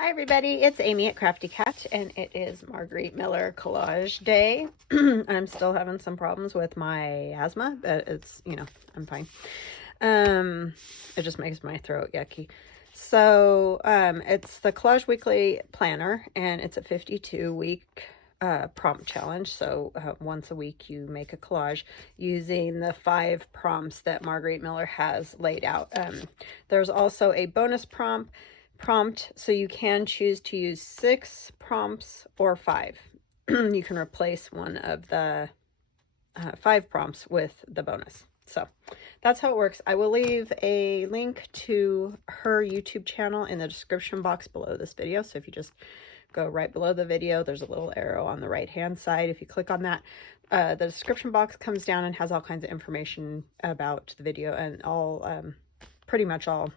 Hi everybody, it's Amy at Crafty Cat, and it is Margarete Miller Collage Day. I'm still having some problems with my asthma, but it's, I'm fine. It just makes my throat yucky. So, it's the Collage Weekly Planner, and it's a 52-week prompt challenge. So once a week you make a collage using the 5 prompts that Margarete Miller has laid out. There's also a bonus prompt, so you can choose to use 6 prompts or 5. You can replace one of the 5 prompts with the bonus. So that's how it works. I will leave a link to her YouTube channel in the description box below this video. So if you just go right below the video, there's a little arrow on the right hand side. If you click on that, the description box comes down and has all kinds of information about the video, and all pretty much all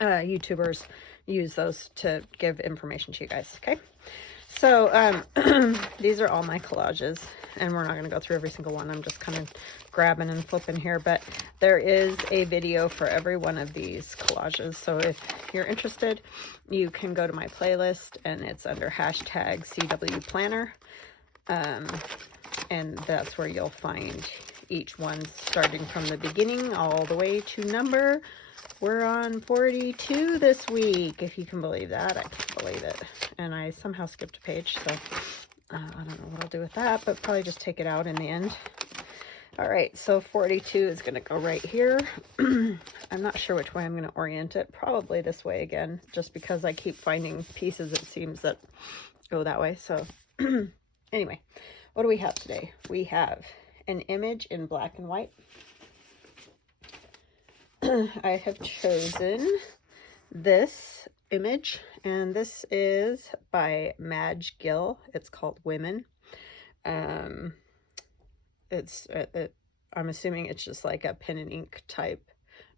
YouTubers use those to give information to you guys. Okay, so these are all my collages, and we're not going to go through every single one. I'm just kind of grabbing and flipping here, but there is a video for every one of these collages. So if you're interested, you can go to my playlist, and it's under hashtag cwplanner, and that's where you'll find each one, starting from the beginning all the way to number. We're on 42 this week, if you can believe that. I can't believe it. And I somehow skipped a page, so I don't know what I'll do with that, but probably just take it out in the end. All right, so 42 is going to go right here. I'm not sure which way I'm going to orient it. Probably this way again, just because I keep finding pieces, it seems, that go that way. So anyway, what do we have today? We have an image in black and white. I have chosen this image, and this is by Madge Gill. It's called Women. I'm assuming it's just like a pen and ink type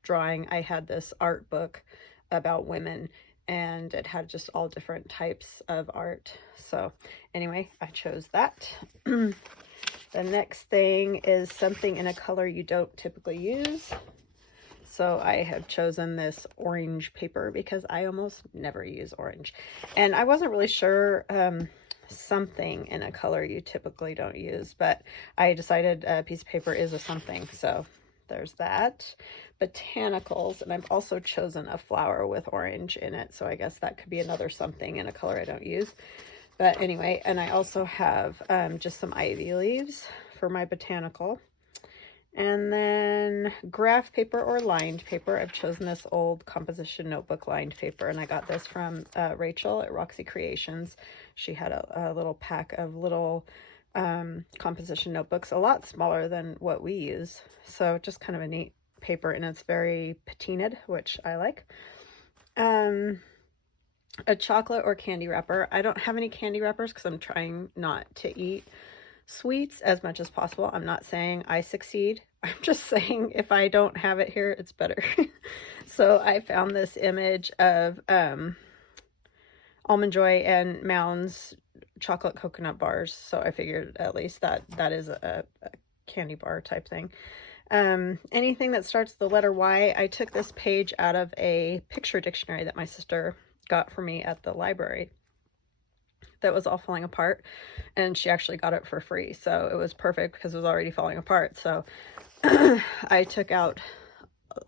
drawing. I had this art book about women, and it had just all different types of art. So anyway, I chose that. The next thing is something in a color you don't typically use. So I have chosen this orange paper because I almost never use orange. And I wasn't really sure something in a color you typically don't use, but I decided a piece of paper is a something. So there's that. Botanicals, and I've also chosen a flower with orange in it. So I guess that could be another something in a color I don't use. But anyway, and I also have just some ivy leaves for my botanical. And then graph paper or lined paper. I've chosen this old composition notebook lined paper, and I got this from Rachel at Roxy Creations. She had a little pack of little composition notebooks, a lot smaller than what we use. So just kind of a neat paper, and it's very patinaed, which I like. A chocolate or candy wrapper. I don't have any candy wrappers because I'm trying not to eat sweets as much as possible. I'm not saying I succeed. I'm just saying if I don't have it here, it's better. So I found this image of Almond Joy and Mounds chocolate coconut bars. So I figured at least that is a candy bar type thing. Anything that starts with the letter Y. I took this page out of a picture dictionary that my sister got for me at the library that was all falling apart, and she actually got it for free, so it was perfect because it was already falling apart. So I took out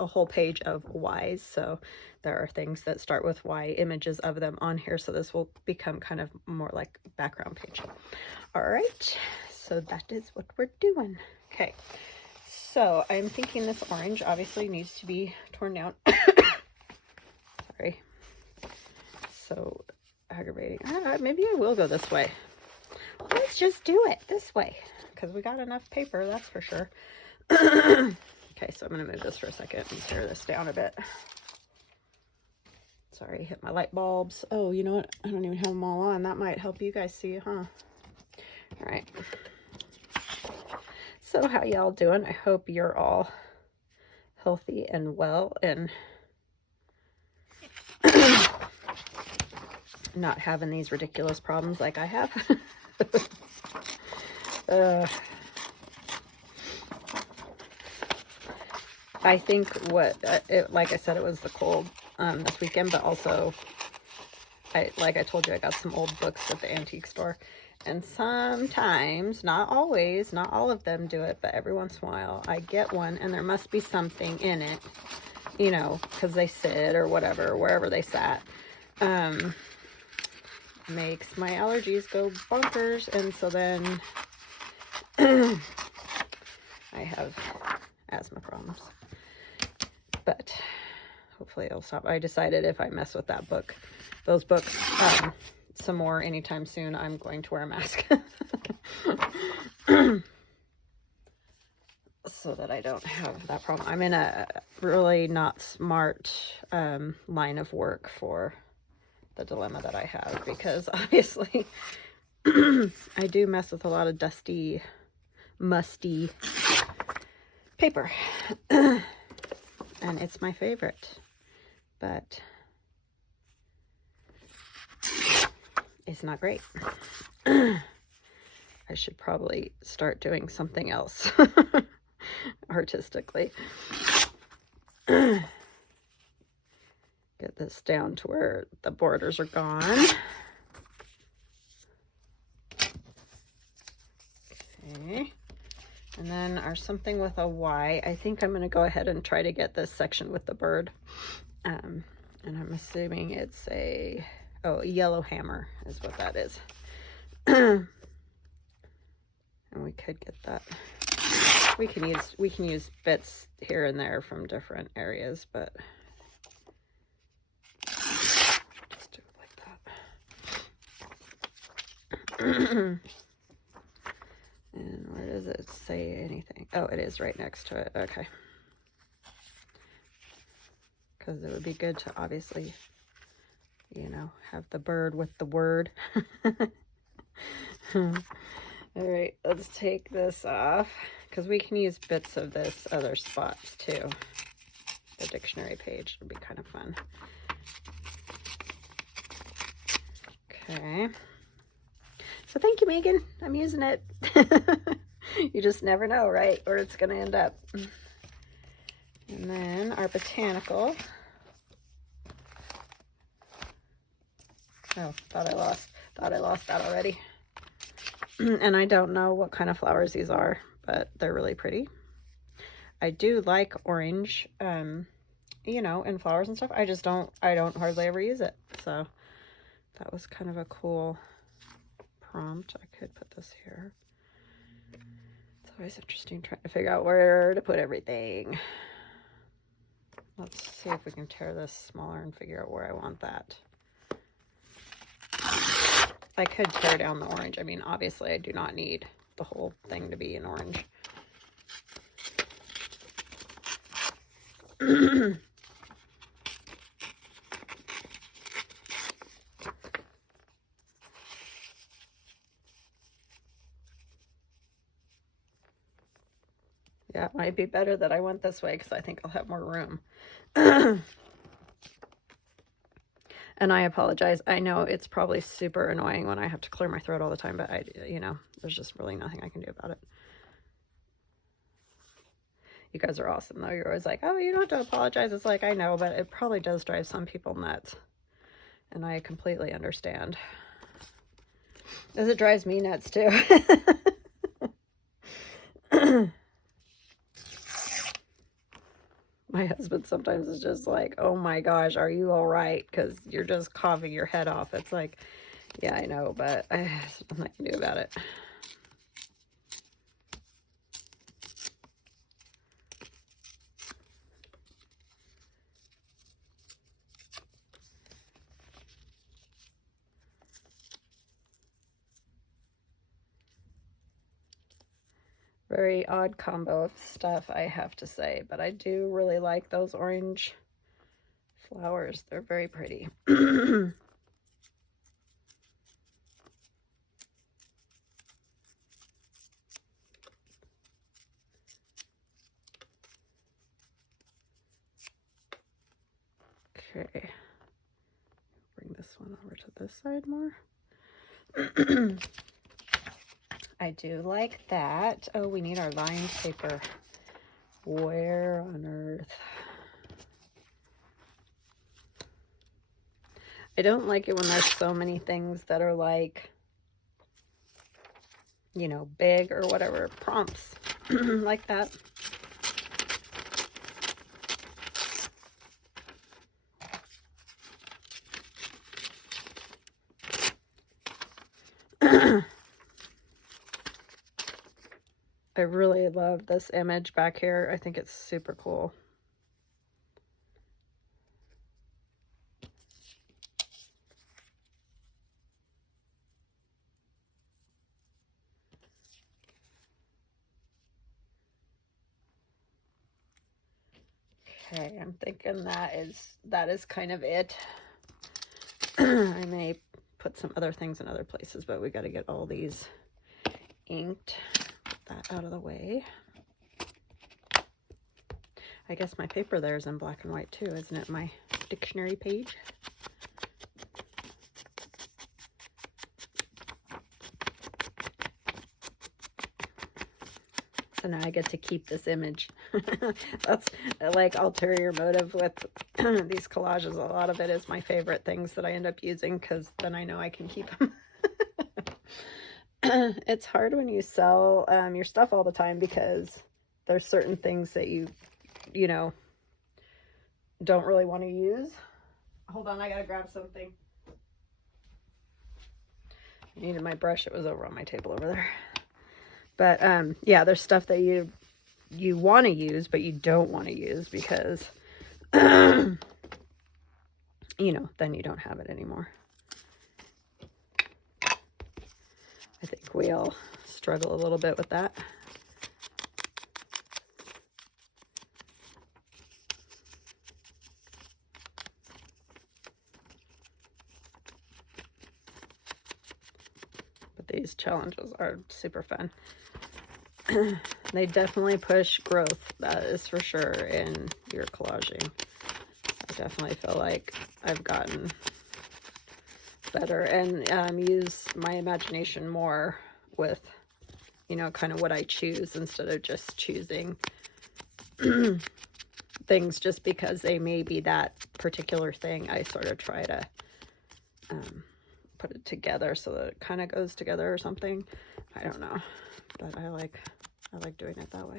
a whole page of Y's, so there are things that start with Y, images of them on here, so this will become kind of more like background page. All right, so that is what we're doing. Okay, so I'm thinking this orange obviously needs to be torn down. Sorry, so aggravating. Maybe I will go this way. Let's just do it this way because we got enough paper, that's for sure. Okay, so I'm going to move this for a second and tear this down a bit. Sorry, hit my light bulbs. Oh, you know what? I don't even have them all on. That might help you guys see, huh? All right. So how y'all doing? I hope you're all healthy and well and not having these ridiculous problems like I have. I think what, like I said, it was the cold this weekend, but also like I told you, I got some old books at the antique store. And sometimes, not always, not all of them do it, but every once in a while I get one and there must be something in it, you know, because they sit or whatever, wherever they sat. Makes my allergies go bonkers. And so then I have asthma problems. But hopefully it'll stop. I decided if I mess with that book, those books, some more anytime soon, I'm going to wear a mask. So that I don't have that problem. I'm in a really not smart line of work for the dilemma that I have, because obviously I do mess with a lot of dusty, musty paper. And it's my favorite, but it's not great. I should probably start doing something else artistically. Get this down to where the borders are gone. Okay. And then our something with a Y. I think I'm going to go ahead and try to get this section with the bird. And I'm assuming it's a yellow hammer is what that is. And we could get that. We can use bits here and there from different areas, but just do it like that. And where does it say anything? Oh, it is right next to it. Okay. Because it would be good to obviously, you know, have the bird with the word. All right, let's take this off, because we can use bits of this other spots too. The dictionary page would be kind of fun. Okay. So thank you, Megan. I'm using it. You just never know, right, where it's going to end up. And then our botanical. Oh, thought I lost that already. And I don't know what kind of flowers these are, but they're really pretty. I do like orange, you know, in flowers and stuff. I don't hardly ever use it. So that was kind of a cool prompt. I could put this here. It's always interesting trying to figure out where to put everything. Let's see if we can tear this smaller and figure out where I want that. I could tear down the orange. I mean, obviously I do not need the whole thing to be in orange. Yeah, it might be better that I went this way, because I think I'll have more room. And I apologize. I know it's probably super annoying when I have to clear my throat all the time, but you know, there's just really nothing I can do about it. You guys are awesome, though. You're always like, oh, you don't have to apologize. It's like, I know, but it probably does drive some people nuts. And I completely understand. As it drives me nuts, too. My husband sometimes is just like, oh my gosh, are you all right? Because you're just coughing your head off. It's like, yeah, I know, but there's nothing I can do about it. Very odd combo of stuff, I have to say, but I do really like those orange flowers. They're very pretty. Okay. Bring this one over to this side more. I do like that. Oh, we need our lined paper. Where on earth? I don't like it when there's so many things that are like, you know, big or whatever, prompts like that. I really love this image back here. I think it's super cool. Okay, I'm thinking that is kind of it. I may put some other things in other places, but we got to get all these inked. That out of the way. I guess my paper there is in black and white too, isn't it? My dictionary page. So now I get to keep this image. That's like ulterior motive with these collages. A lot of it is my favorite things that I end up using because then I know I can keep them. It's hard when you sell your stuff all the time because there's certain things that you know, don't really want to use. Hold on, I gotta grab something. I needed my brush. It was over on my table over there. But yeah, there's stuff that you want to use, but you don't want to use because, you know, then you don't have it anymore. I think we all struggle a little bit with that. But these challenges are super fun. They definitely push growth, that is for sure, in your collaging. I definitely feel like I've gotten better and use my imagination more with, you know, kind of what I choose instead of just choosing things just because they may be that particular thing. I sort of try to put it together so that it kind of goes together or something. I don't know, but I like doing it that way.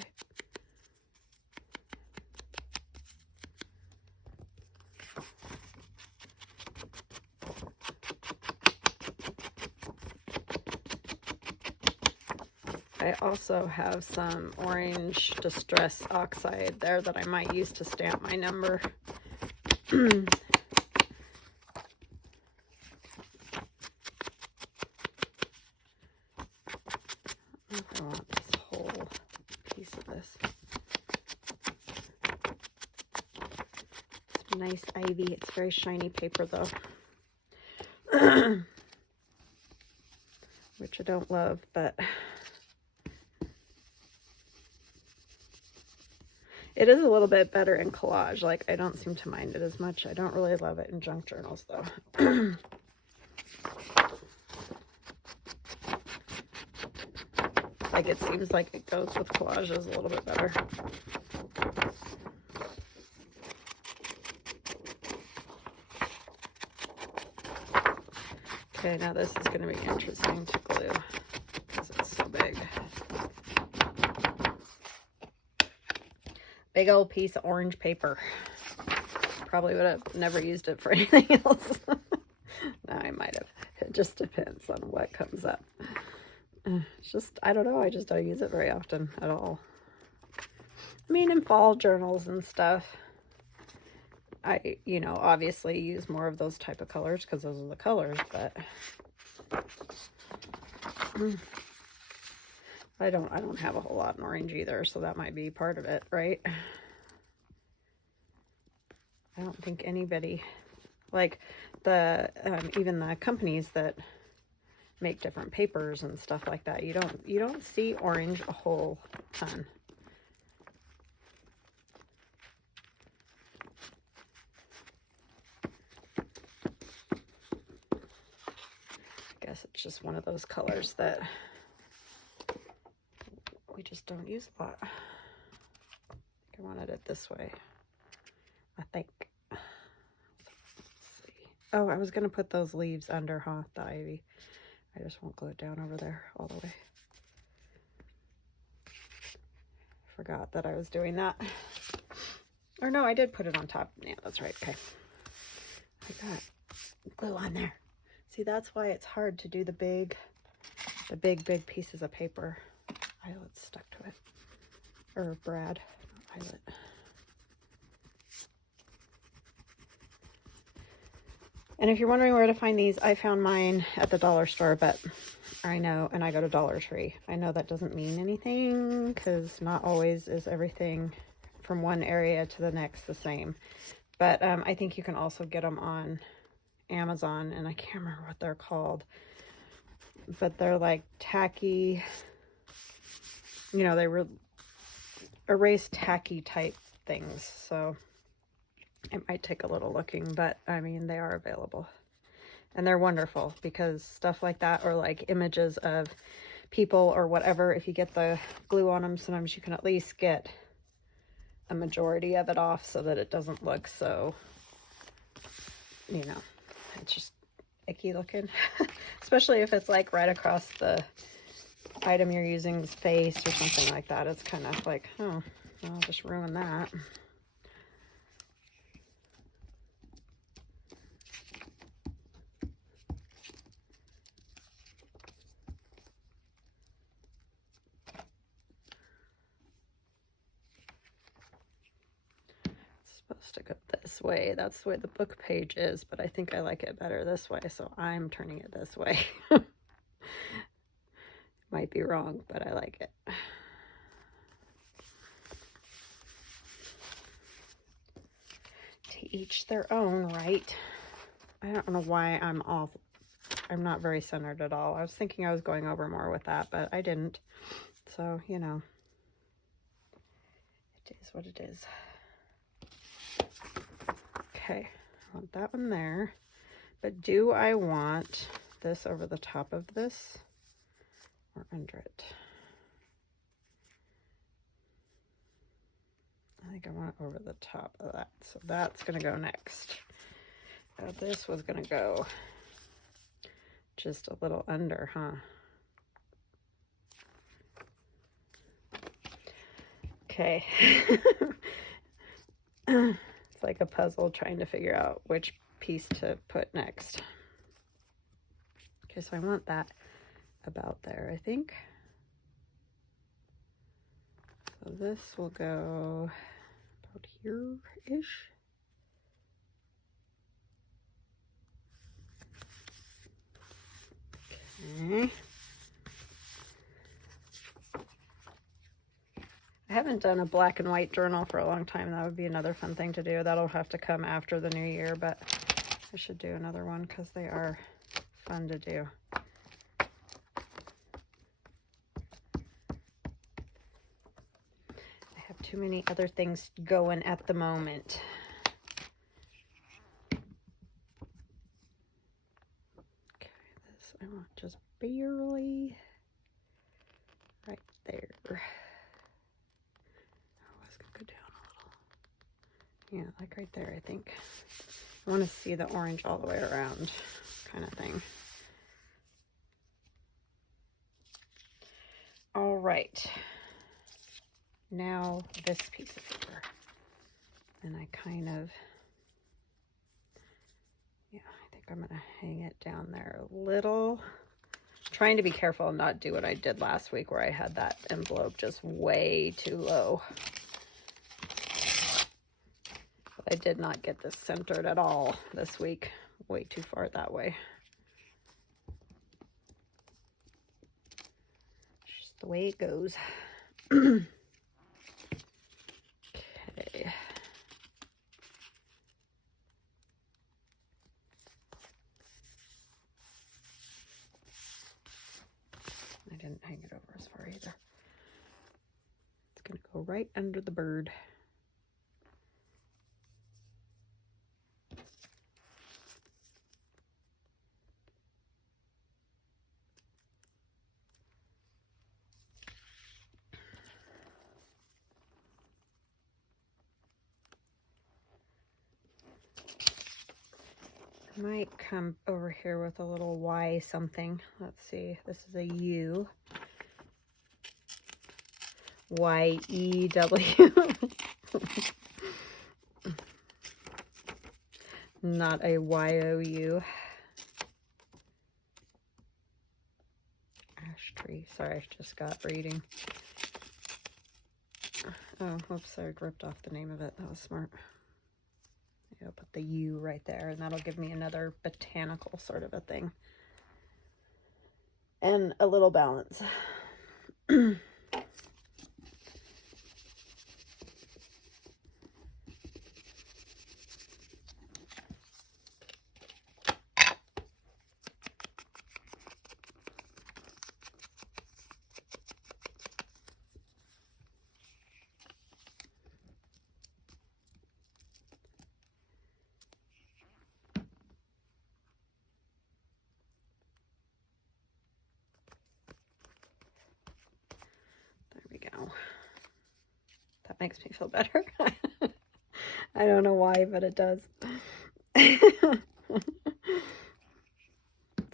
I also have some orange distress oxide there that I might use to stamp my number. I want this whole piece of this. It's nice ivy. It's very shiny paper though. Which I don't love, but it is a little bit better in collage. Like, I don't seem to mind it as much. I don't really love it in junk journals though. Like, it seems like it goes with collages a little bit better. Okay, now this is going to be interesting to glue because it's so big. Big old piece of orange paper. Probably would have never used it for anything else. No, I might have. It just depends on what comes up. It's just, I don't know, I just don't use it very often at all. I mean, in fall journals and stuff, I, you know, obviously use more of those type of colors because those are the colors, but I don't have a whole lot in orange either, so that might be part of it, right? I don't think anybody, like the even the companies that make different papers and stuff like that, you don't see orange a whole ton. I guess it's just one of those colors that we just don't use a lot. I wanted it this way, I think. Let's see. Oh, I was going to put those leaves under, huh? The ivy. I just won't glue it down over there all the way. Forgot that I was doing that. Or no, I did put it on top. Yeah, that's right. Okay. I got glue on there. See, that's why it's hard to do the big pieces of paper. Eyelet's stuck to it. Or Brad, not Eyelet. And if you're wondering where to find these, I found mine at the dollar store, but I know, and I go to Dollar Tree. I know that doesn't mean anything because not always is everything from one area to the next the same. But I think you can also get them on Amazon, and I can't remember what they're called. But they're like tacky, you know, they were erase tacky type things. So it might take a little looking, but I mean, they are available. And they're wonderful because stuff like that, or like images of people or whatever, if you get the glue on them, sometimes you can at least get a majority of it off so that it doesn't look so, you know, it's just icky looking. Especially if it's like right across the item you're using's face or something like that. It's kind of like, oh, I'll just ruin that. Supposed to go this way. That's the way the book page is, but I think I like it better this way, so I'm turning it this way. Might be wrong, but I like it. To each their own, right? I don't know why I'm not very centered at all. I was thinking I was going over more with that, but I didn't. So, you know, it is what it is. Okay, I want that one there. But do I want this over the top of this or under it? I think I want it over the top of that. So that's going to go next. This was going to go just a little under, huh? Okay. It's like a puzzle trying to figure out which piece to put next. Okay, so I want that about there, I think. So this will go about here-ish. Okay. I haven't done a black and white journal for a long time. That would be another fun thing to do. That'll have to come after the new year, but I should do another one because they are fun to do. I have too many other things going at the moment. Okay, this I want just barely right there. Go down a little. Yeah, like right there, I think. I want to see the orange all the way around, kind of thing. All right. Now this piece of paper. And I kind of, yeah, I think I'm going to hang it down there a little. Trying to be careful and not do what I did last week where I had that envelope just way too low. I did not get this centered at all this week. Way too far that way. It's just the way it goes. Okay. I didn't hang it over as far either. It's going to go right under the bird. Might come over here with a little Y something. Let's see. This is a U. Y-E-W. Not a Y-O-U. Ash tree. Sorry, I just got reading. Oh, whoops, I ripped off the name of it. That was smart. I'll put the U right there, and that'll give me another botanical sort of a thing. And a little balance. That makes me feel better. I don't know why, but it does. It's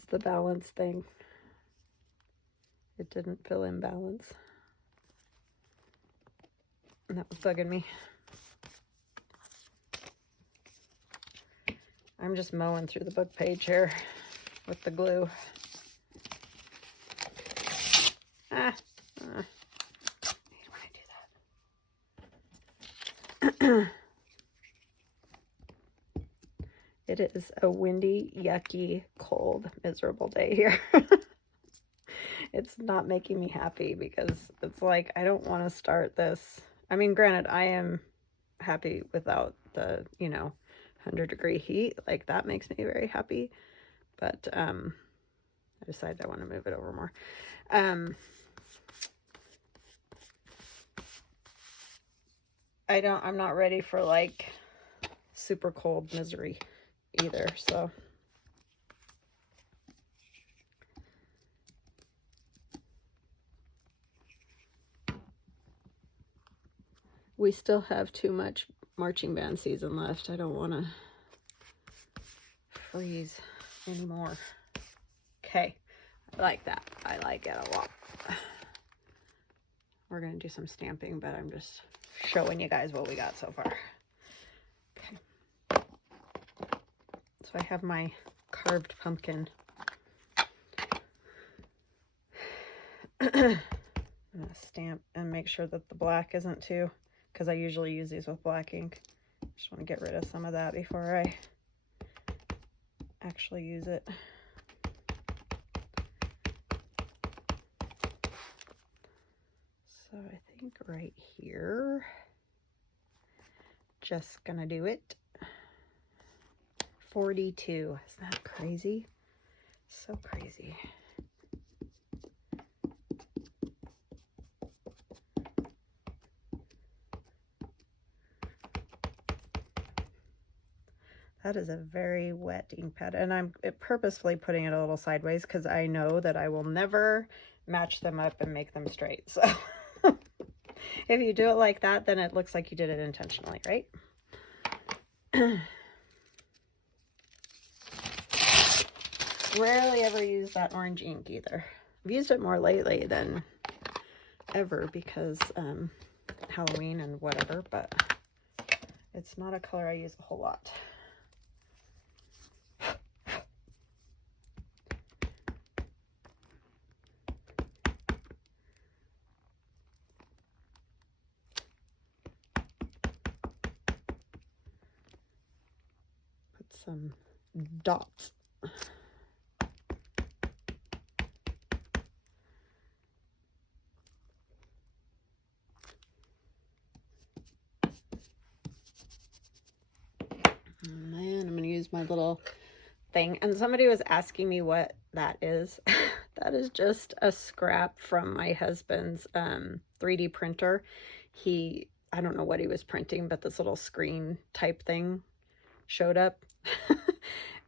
the balance thing. It didn't feel in balance. And that was bugging me. I'm just mowing through the book page here with the glue. I hate when I do that. It is a windy, yucky, cold, miserable day here. It's not making me happy because it's like I don't want to start this. I mean, granted, I am happy without the, 100-degree heat. Like, that makes me very happy. But I decided I want to move it over more. I'm not ready for like super cold misery either, so. We still have too much marching band season left. I don't want to freeze anymore. Okay, I like that. I like it a lot. We're going to do some stamping, but I'm just showing you guys what we got so far. Okay. So I have my carved pumpkin. I'm going to stamp and make sure that the black isn't too, because I usually use these with black ink. Just want to get rid of some of that before I actually use it. So I think right here, just gonna do it. 42. Isn't that crazy? So crazy. That is a very wet ink pad, and I'm purposefully putting it a little sideways because I know that I will never match them up and make them straight. So if you do it like that, then it looks like you did it intentionally, right? Rarely ever use that orange ink either. I've used it more lately than ever because Halloween and whatever, but it's not a color I use a whole lot. Put some dots. Man, I'm going to use my little thing. And somebody was asking me what that is. That is just a scrap from my husband's 3D printer. I don't know what he was printing, but this little screen type thing showed up.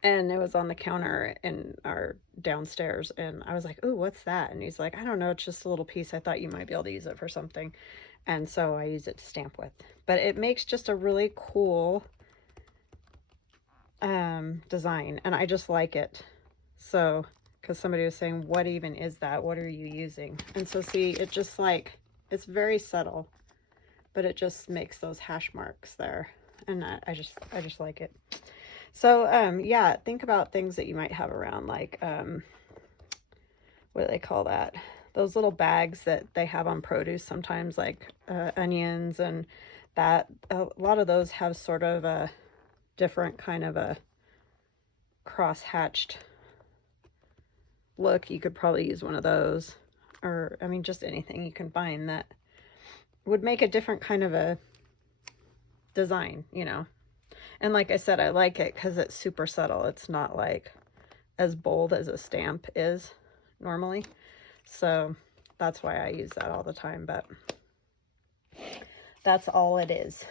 And it was on the counter in our downstairs. And I was like, "Ooh, what's that?" And he's like, "I don't know. It's just a little piece. I thought you might be able to use it for something." And so I use it to stamp with. But it makes just a really cool design, and I just like it. So, because somebody was saying, what even is that? What are you using? And so see, it just like, it's very subtle, but it just makes those hash marks there. And I just like it. So, yeah, think about things that you might have around, like, what do they call that? Those little bags that they have on produce sometimes, like onions and that. A lot of those have sort of a different kind of a cross-hatched look. You could probably use one of those, or I mean just anything you can find that would make a different kind of a design, you know. And like I said, I like it because it's super subtle. It's not like as bold as a stamp is normally, so that's why I use that all the time. But that's all it is,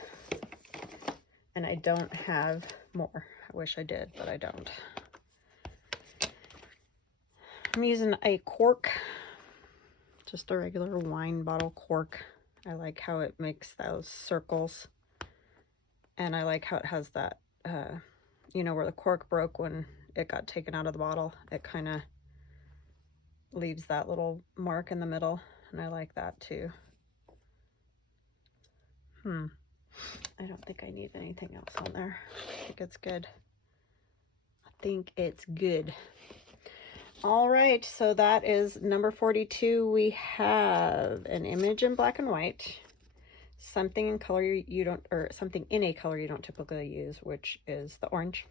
and I don't have more. I wish I did, but I don't. I'm using a cork, just a regular wine bottle cork. I like how it makes those circles, and I like how it has that, you know, where the cork broke when it got taken out of the bottle. It kind of leaves that little mark in the middle, and I like that too. I don't think I need anything else on there. I think it's good. I think it's good. All right, so that is number 42. We have an image in black and white, something in color you don't, or something in a color you don't typically use, which is the orange.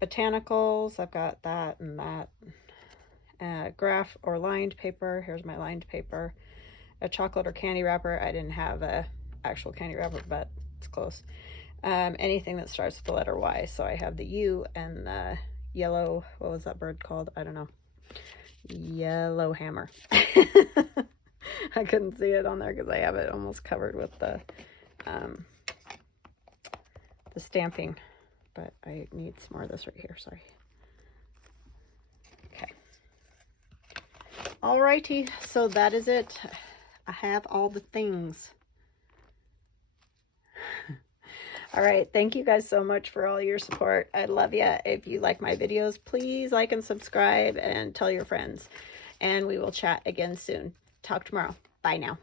Botanicals, I've got that and that. Graph or lined paper, here's my lined paper. A chocolate or candy wrapper, I didn't have a actual candy wrapper, but it's close. Anything that starts with the letter Y, so I have the U and the yellow, what was that bird called? I don't know. Yellow hammer. I couldn't see it on there because I have it almost covered with the stamping, but I need some more of this right here, sorry. Okay. Alrighty, so that is it. I have all the things. All right, thank you guys so much for all your support. I love you. If you like my videos, please like and subscribe and tell your friends. And we will chat again soon. Talk tomorrow. Bye now.